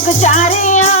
took a shot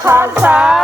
감 사.